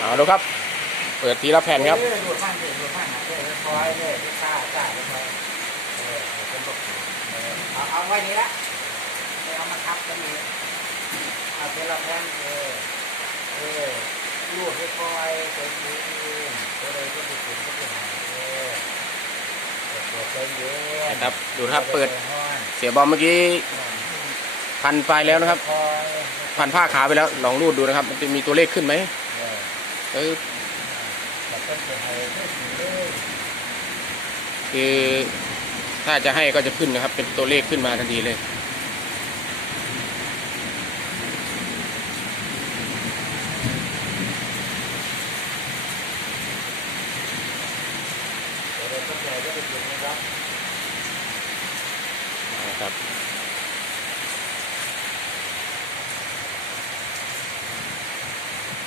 เอาดูครับ เปิดทีละแผ่นครับเออดูดมั่งดิดูดมั่งอะเออคอยเลยที่ข้าจ้าเลยคอยเออเดี๋ยวผมบอกอยู่เอาเอาไว้นี่ละไม่เอามาทับกันนี่เอาเทละแผ่นเออเออลูดให้คอยเป็นยืนตัวใดก็ติดถึงก็ติดหายเออเปิดเป็นยืนนะครับดูนะครับเปิด เสียบอมเมื่อกี้พันไปแล้วนะครับ พันผ้าขาไปแล้วลองรูดดูนะครับ มันจะมีตัวเลขขึ้นไหม ป็นไทยไม่ถึงเลยคือถ้าจะให้ก็จะขึ้นนะครับ เป็นตัวเลขขึ้นมาทันทีเลย นะครับ นะครับ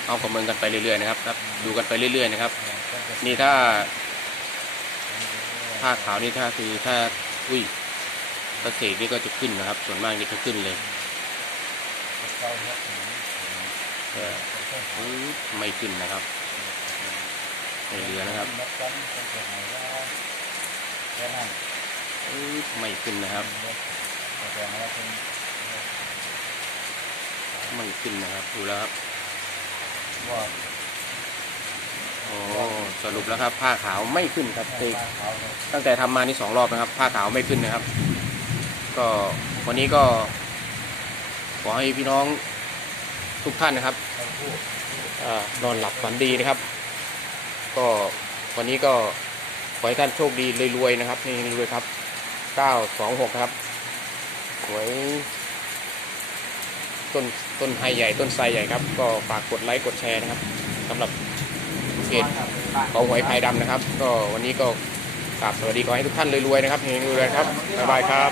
เอาประเมินกันไปเรื่อยๆนะครับครับ ดูกันไปเรื่อยๆนะครับ นี่ถ้าผ้าขาวนี่ถ้าคือถ้าอุ้ยถ้าเสกนี่ก็จะขึ้นนะครับ ส่วนมากนี่ก็ขึ้นเลยเออไม่ขึ้นนะครับไม่เหลือนะครับไม่ขึ้นนะครับ ไม่ขึ้นนะครับ ดูแล้วครับ ว่าโอ้สรุปแล้วครับ ผ้าขาวไม่ขึ้นครับเสกเขาเนี่ยตั้งแต่ทำมานี่สองรอบนะครับ ผ้าขาวไม่ขึ้นนะครับ ก็วันนี้ก็ ขอให้พี่น้องทุกท่านนะครับเขาพูดอานอนหลับฝันดีนะครับ ก็วันนี้ก็ขอให้ท่านโชคดีรวยๆนะครับ นี่รวยครับ 926 นะครับหวย ต้นต้นไฮใหญ่ต้นไทรใหญ่ครับ ก็ฝากกดไลค์กดแชร์นะครับสำหรับเพจของหวยภายดำนะครับ ก็วันนี้ก็กราบสวัสดีขอให้ทุกท่านรวยๆนะครับเฮงรวยๆครับบ๊ายบายครับ